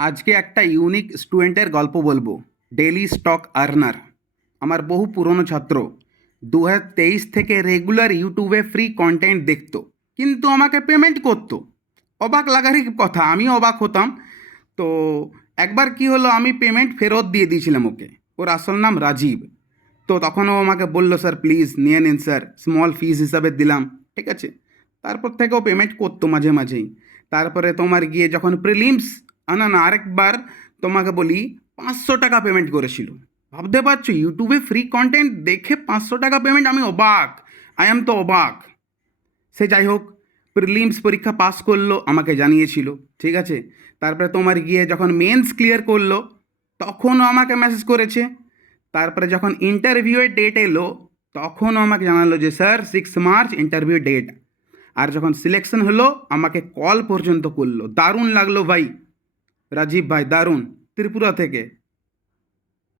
আজকে একটা ইউনিক স্টুডেন্টের গল্প বলব। ডেলি স্টক আর্নার আমার বহু পুরনো ছাত্র। দু থেকে রেগুলার ইউটিউবে ফ্রি কন্টেন্ট দেখত। কিন্তু আমাকে পেমেন্ট করতো। অবাক লাগারই কথা আমি অবাক হতাম। তো একবার কি হলো, আমি পেমেন্ট ফেরত দিয়ে দিয়েছিলাম ওকে। ওর আসল নাম রাজীব। তো তখন ও আমাকে বলল, স্যার প্লিজ নিয়ে নিন, স্যার। স্মল ফিজ হিসাবে দিলাম। ঠিক আছে? তারপর থেকে ও পেমেন্ট করতো মাঝে মাঝেই। তারপরে তোমার গিয়ে যখন প্রিলিমস না না, আরেকবার তোমাকে বলি, পাঁচশো টাকা পেমেন্ট করেছিল। ভাবতে পারছ? ইউটিউবে ফ্রি কন্টেন্ট দেখে পাঁচশো টাকা পেমেন্ট আমি অবাক। আই এম তো অবাক। সে যাই হোক প্রিলিমস পরীক্ষা পাস করল, আমাকে জানিয়েছিল, ঠিক আছে? তারপরে তোমার গিয়ে যখন মেন্স ক্লিয়ার করল, তখনও আমাকে মেসেজ করেছে। তারপরে যখন ইন্টারভিউয়ের ডেট এলো, তখনও আমাকে জানালো যে sir six March interview date আর যখন সিলেকশন হলো, আমাকে কল পর্যন্ত করল। দারুণ লাগল ভাই। রাজীব ভাই দারুণ ত্রিপুরা থেকে।